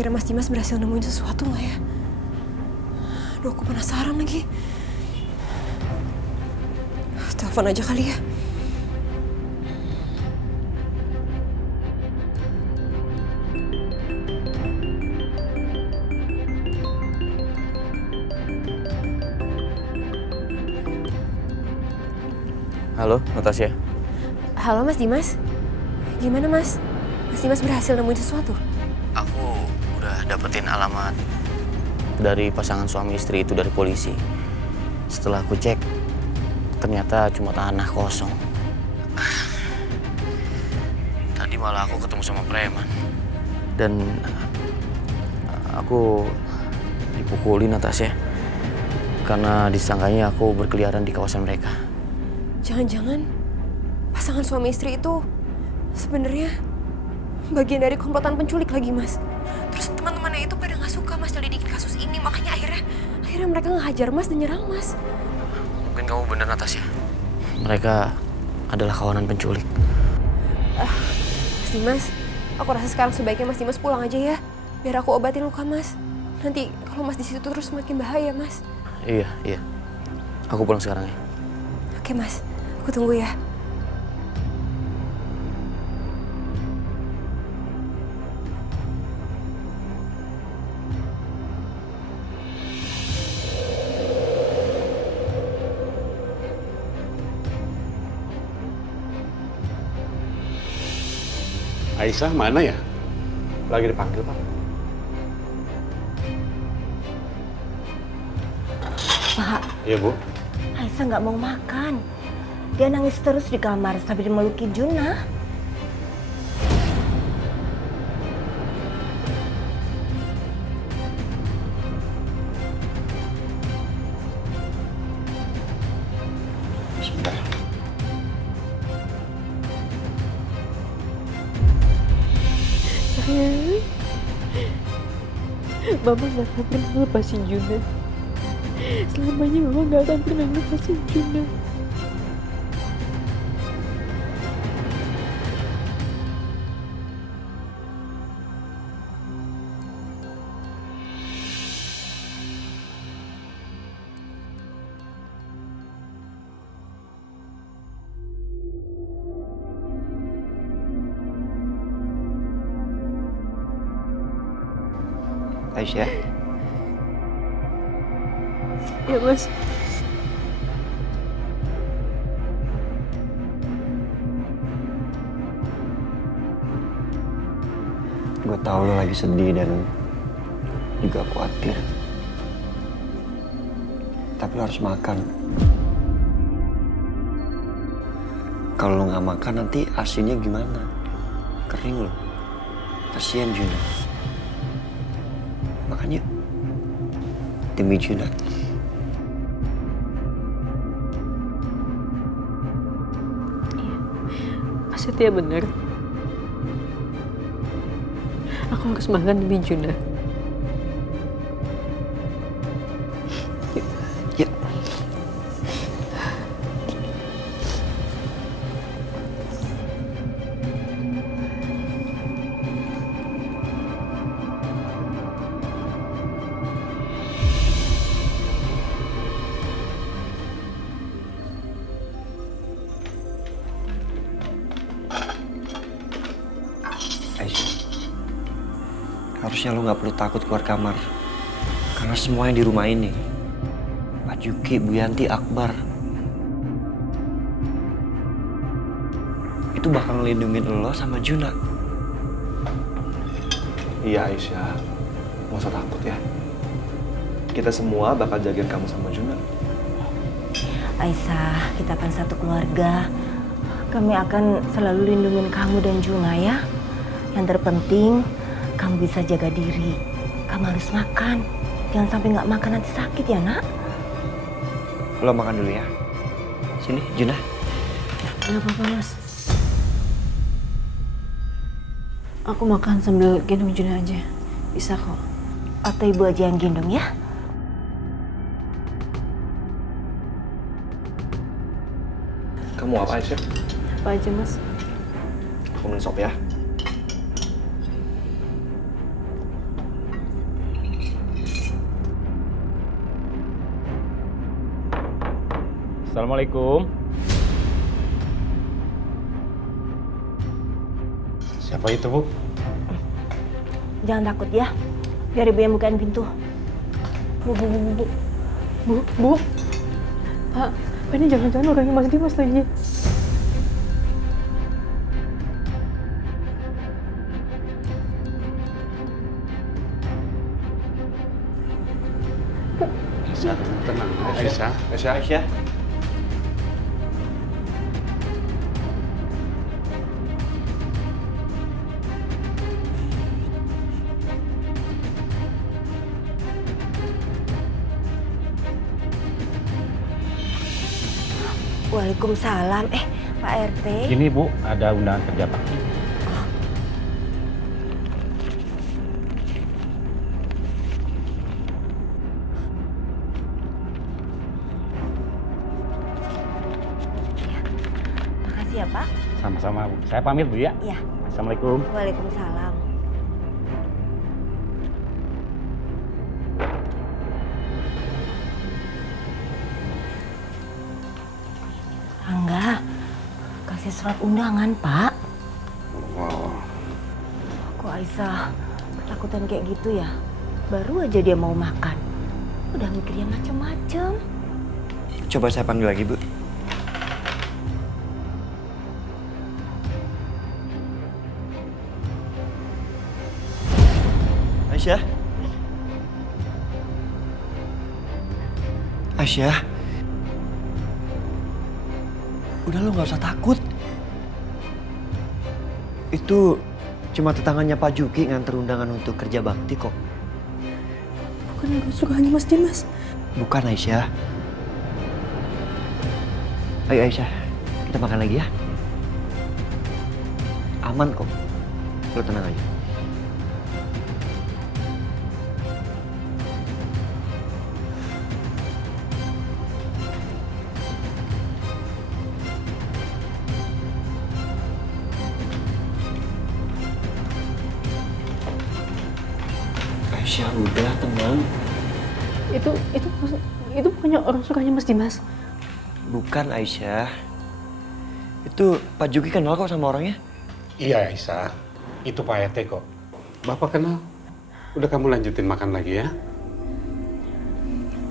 Kira-kira Mas Dimas berhasil nemuin sesuatu nggak ya? Aduh, aku penasaran lagi. Telepon aja kali ya. Halo, Natasha. Halo Mas Dimas. Gimana Mas? Mas Dimas berhasil nemuin sesuatu? Aku udah dapetin alamat dari pasangan suami istri itu dari polisi. Setelah aku cek, ternyata cuma tanah kosong. Tadi malah aku ketemu sama preman. Dan aku dipukulin Natasha. Karena disangkanya aku berkeliaran di kawasan mereka. Jangan-jangan pasangan suami istri itu sebenarnya bagian dari komplotan penculik lagi Mas. Terus teman-temannya itu pada nggak suka Mas nyelidikin kasus ini, makanya akhirnya mereka ngehajar Mas dan nyerang Mas. Mungkin kamu bener Natasha. Mereka adalah kawanan penculik. Mas Dimas, aku rasa sekarang sebaiknya Mas Dimas pulang aja ya, biar aku obatin luka Mas. Nanti kalau Mas di situ terus makin bahaya Mas. Iya. Aku pulang sekarang ya. Oke Mas, aku tunggu ya. Aisyah mana ya? Lagi dipanggil, Pak. Pak, Iya, Bu. Aisyah nggak mau makan. Dia nangis terus di kamar sambil meluki Juna. Sebentar. Sayang, Mama gak akan pernah lepasin Juna. Selamanya Mama gak akan pernah lepasin Juna. Aisyah, Ya Mas. gue tahu lo lagi sedih dan juga khawatir. Tapi lo harus makan. Kalau lo nggak makan nanti asinnya gimana? Kering lo. Kasian Juna. Makan yuk. Demi Juna. Mas Setia bener. Aku harus makan demi Juna. Yuk. Aisyah, harusnya lo nggak perlu takut keluar kamar. Karena semua yang di rumah ini, Pak Juki, Bu Yanti, Akbar, itu bakal ngelindungin lo sama Juna. Iya, Aisyah. Nggak usah takut ya. Kita semua bakal jagain kamu sama Juna. Aisyah, kita kan satu keluarga. Kami akan selalu lindungin kamu dan Juna ya. Yang terpenting, kamu bisa jaga diri. Kamu harus makan. Jangan sampai nggak makan nanti sakit ya, Nak. Lo makan dulu ya. Sini, Juna. Gak apa-apa Mas. Aku makan sambil gendong Juna aja. Bisa kok. Atau ibu aja yang gendong ya. Kamu apa, Aisyah? Apa aja Mas? Aku minum sop ya. Assalamualaikum. Siapa itu, Bu? Jangan takut ya. Biar ibu yang bukain pintu. Bu. Pak, ini jangan-jangan orangnya Mas Dimas lagi. Aisyah, tenang. Aisyah. Aisyah. Waalaikumsalam. Pak RT. Ini Bu, ada undangan kerja bakti. Makasih ya Pak. Sama-sama Bu. Saya pamit Bu ya. Iya. Assalamualaikum. Waalaikumsalam. Angga, kasih surat undangan, Pak. Wow. Kok Aisyah ketakutan kayak gitu ya? Baru aja dia mau makan. Udah mikirnya macem-macem. Coba saya panggil lagi, Bu. Aisyah? Aisyah? Udah lo gak usah takut. Itu cuma tetangganya Pak Juki nganter undangan untuk kerja bakti kok. Bukan kesukaannya Mas Dimas. Bukan Aisyah. Ayo Aisyah, kita makan lagi ya. Aman kok. Lo tenang aja. Aisyah, udah tenang. Itu bukannya orang sukanya Mas Dimas. Bukan Aisyah. Itu Pak Juki kenal kok sama orangnya. Iya Aisyah, itu Pak RT kok. Bapak kenal. Udah kamu lanjutin makan lagi ya.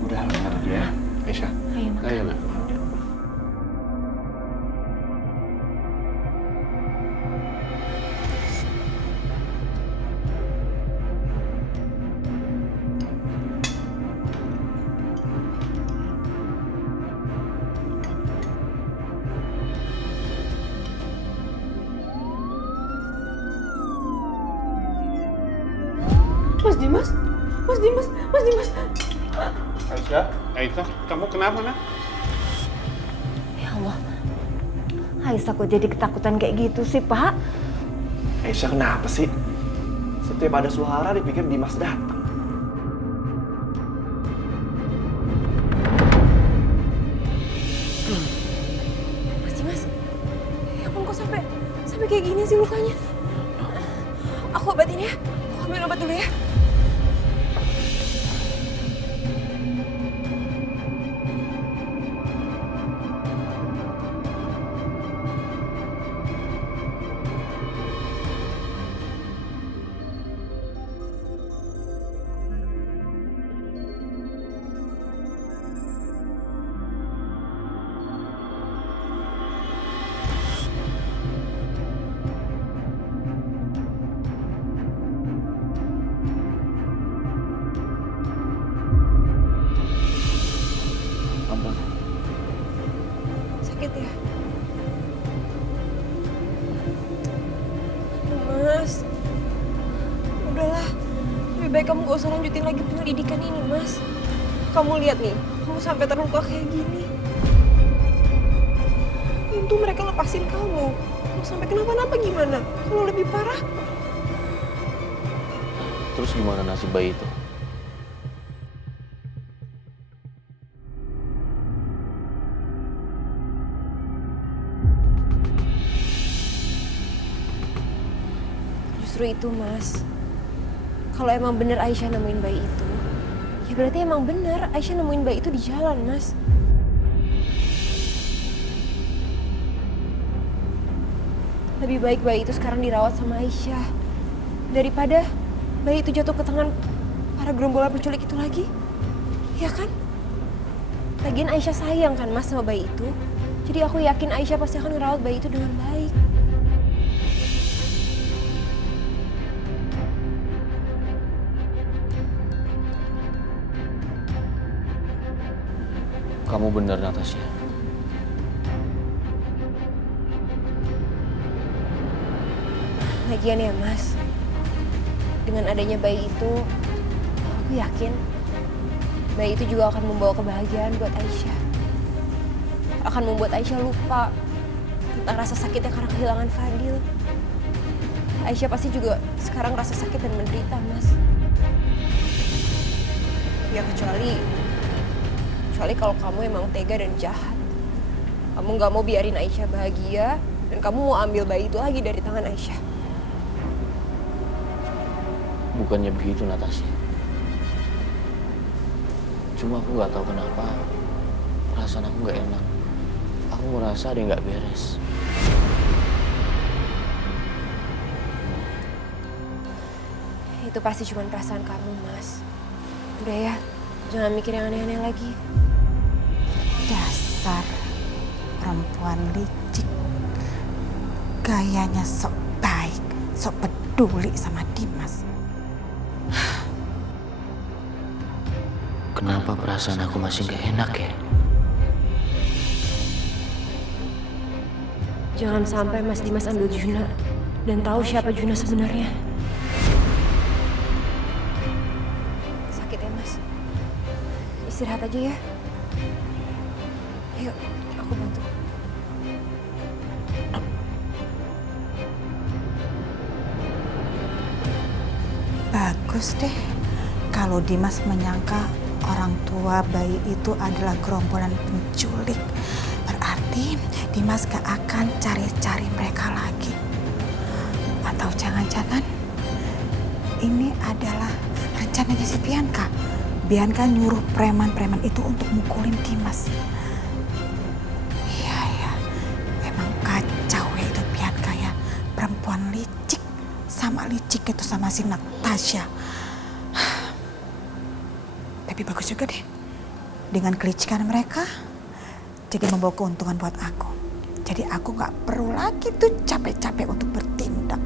Udah makan lagi ya. Aisyah, Ayo makan. ayo nak. Mas Dimas. Aisyah, kamu kenapa nak? Ya Allah. Aisyah kok jadi ketakutan kayak gitu sih, Pak? Aisyah kenapa sih? Setiap ada suara dipikir Dimas datang. Mas Dimas. Ya ampun kok sampai kayak gini sih lukanya. Aku obatin ya. Aku ambil obat dulu ya. Sakit ya? Mas, udahlah. Lebih baik kamu gak usah lanjutin lagi penyelidikan ini, Mas. Kamu lihat nih, kamu sampai terluka kayak gini. Untung mereka lepasin kamu. Kalau sampai kenapa-napa gimana? Kalau lebih parah? Terus gimana nasib bayi itu? Justru itu, Mas. Kalau emang bener Aisyah nemuin bayi itu, ya berarti emang bener Aisyah nemuin bayi itu di jalan, Mas. Lebih baik bayi itu sekarang dirawat sama Aisyah daripada bayi itu jatuh ke tangan para gerombolan penculik itu lagi. Ya kan? Lagian Aisyah sayang kan Mas sama bayi itu. Jadi aku yakin Aisyah pasti akan ngerawat bayi itu dengan baik. Kamu benar, Natasha. Lagian ya Mas, dengan adanya bayi itu, aku yakin bayi itu juga akan membawa kebahagiaan buat Aisyah. Akan membuat Aisyah lupa tentang rasa sakitnya karena kehilangan Fadil. Aisyah pasti juga sekarang rasa sakit dan menderita, Mas. Ya kecuali kalau kamu emang tega dan jahat. Kamu gak mau biarin Aisyah bahagia dan kamu mau ambil bayi itu lagi dari tangan Aisyah. Bukannya begitu, Natasha. Cuma aku nggak tahu kenapa perasaan aku nggak enak. Aku ngerasa ada yang nggak beres. Itu pasti cuma perasaan kamu, Mas. Udah ya, jangan mikir yang aneh-aneh lagi. Dasar perempuan licik. Gayanya sok baik, sok peduli sama Dimas. Kenapa perasaan aku masih nggak enak ya? Jangan sampai Mas Dimas ambil Juna dan tahu siapa Juna sebenarnya. Sakit ya, Mas? Istirahat aja ya. Ayo, aku bantu. Bagus deh kalau Dimas menyangka orang tua bayi itu adalah gerombolan penculik. Berarti Dimas gak akan cari-cari mereka lagi. Atau jangan-jangan ini adalah rencananya si Bianca. Bianca nyuruh preman-preman itu untuk mukulin Dimas. Iya ya, emang kacau ya itu Bianca ya. Perempuan licik, sama licik itu sama si Natasha. Tapi bagus juga deh. Dengan kelicikan mereka, jadi membawa keuntungan buat aku. Jadi aku gak perlu lagi tuh capek-capek untuk bertindak.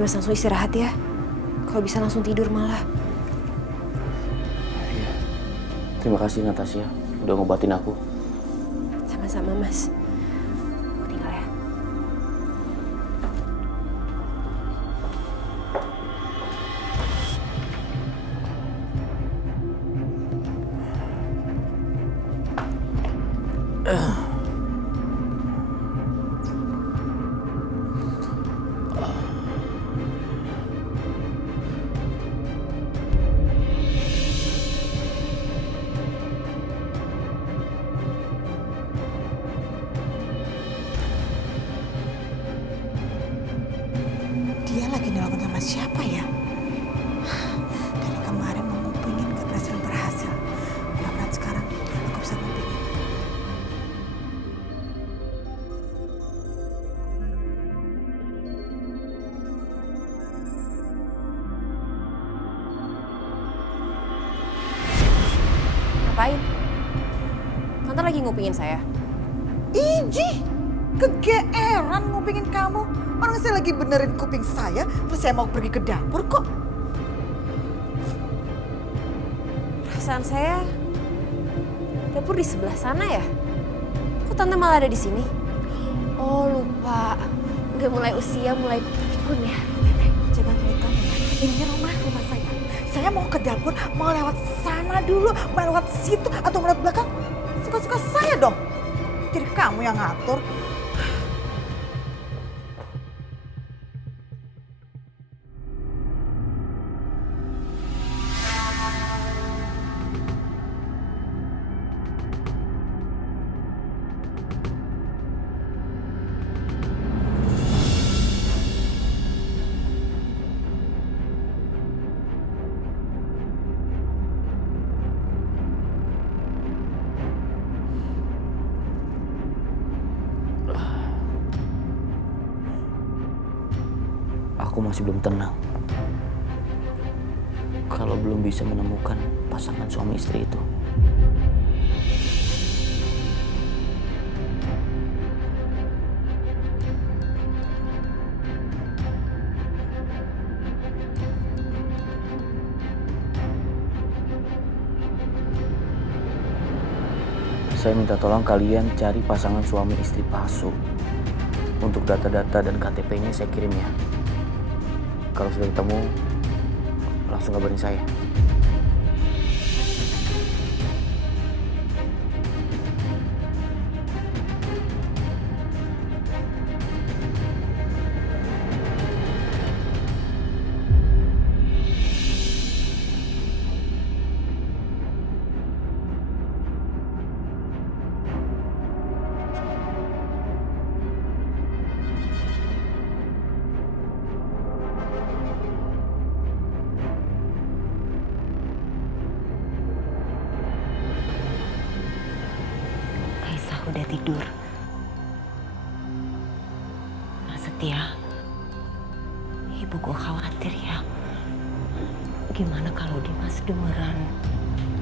Mas langsung istirahat ya. Kalau bisa langsung tidur malah. Iya. Terima kasih, Natasha. Udah ngobatin aku. Sama-sama, Mas. Aku tinggal ya. Dia lagi nelpon sama siapa ya? Dari kemarin mau ngupingin gak berhasil. Mudah-mudahan sekarang aku bisa ngupingin. Ngapain? Tante lagi ngupingin saya. Iji, kegeeran ngupingin kamu. Orang saya lagi benerin kuping saya, terus saya mau pergi ke dapur kok. Perasaan saya dapur di sebelah sana ya. Kok tante malah ada di sini? Oh lupa, udah mulai usia, mulai pikun ya. Jangan lupa ya, ini rumah saya. Saya mau ke dapur, mau lewat sana dulu, mau lewat situ atau mau lewat belakang. Suka-suka saya dong. Jadi kamu yang ngatur. masih belum tenang. Kalau belum bisa menemukan pasangan suami istri itu. Saya minta tolong kalian cari pasangan suami istri palsu. Untuk data-data dan KTP-nya saya kirim ya. Kalau sudah ketemu, langsung kabarin saya. Aisyah udah tidur. Mas Setia, ibu kok khawatir ya. Gimana kalau Dimas beneran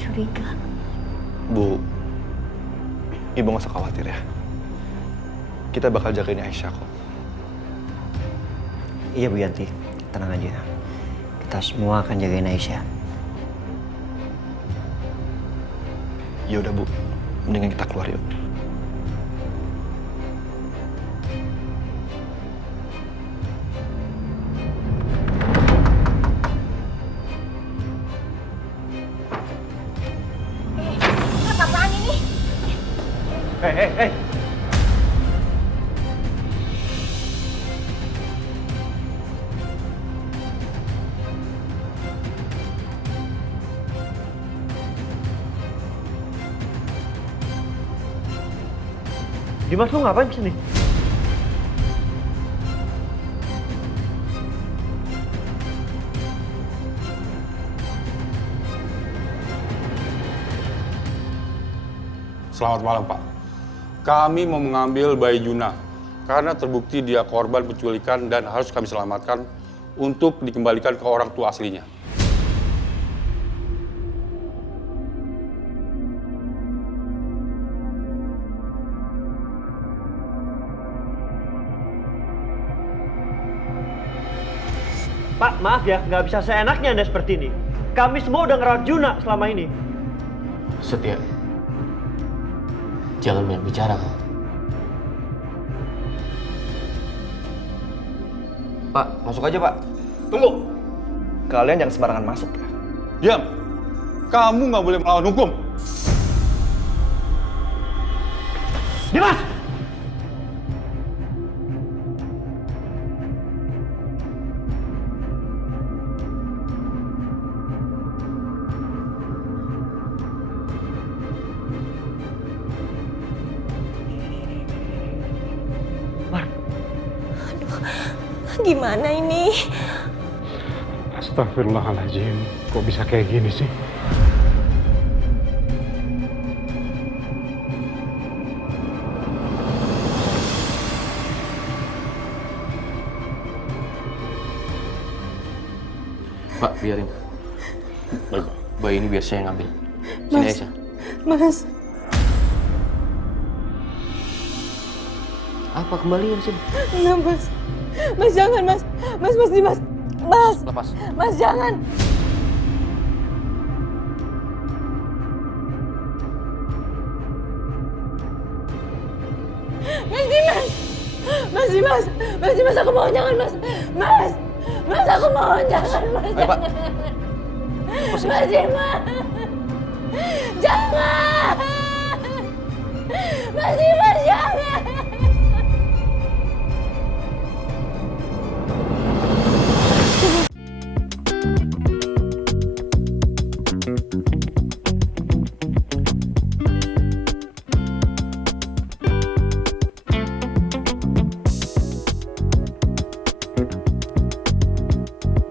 curiga? Bu, Ibu nggak usah khawatir ya. Kita bakal jagain Aisyah kok. Iya Bu Yanti, tenang aja. Kita semua akan jagain Aisyah. Ya udah Bu, mendingan kita keluar yuk. Apaan ini? Hei. Dimas, lu ngapain kesini? Selamat malam, Pak. Kami mau mengambil bayi Juna karena terbukti dia korban penculikan dan harus kami selamatkan untuk dikembalikan ke orang tua aslinya. Pak, maaf ya, nggak bisa seenaknya Anda seperti ini. Kami semua udah ngerawat Juna selama ini. Setia, jangan banyak bicara kau. Pak, masuk aja Pak. Tunggu! Kalian jangan sembarangan masuk ya. Diam! Kamu nggak boleh melawan hukum. Dimas! Gimana ini? Astagfirullahaladzim, kok bisa kayak gini sih? Pak, biarin. Baik, Pak. Bayi ini biar saya yang ngambil. Sini Aisyah. Mas, Apa kembalian sih? enggak Mas. Mas jangan Mas. Mas Dimas. Mas. Lepas. Mas jangan. Mas Dimas, aku mohon jangan Mas. Mas aku mohon jangan Mas. Ayo Pak. Mas Dimas. Jangan.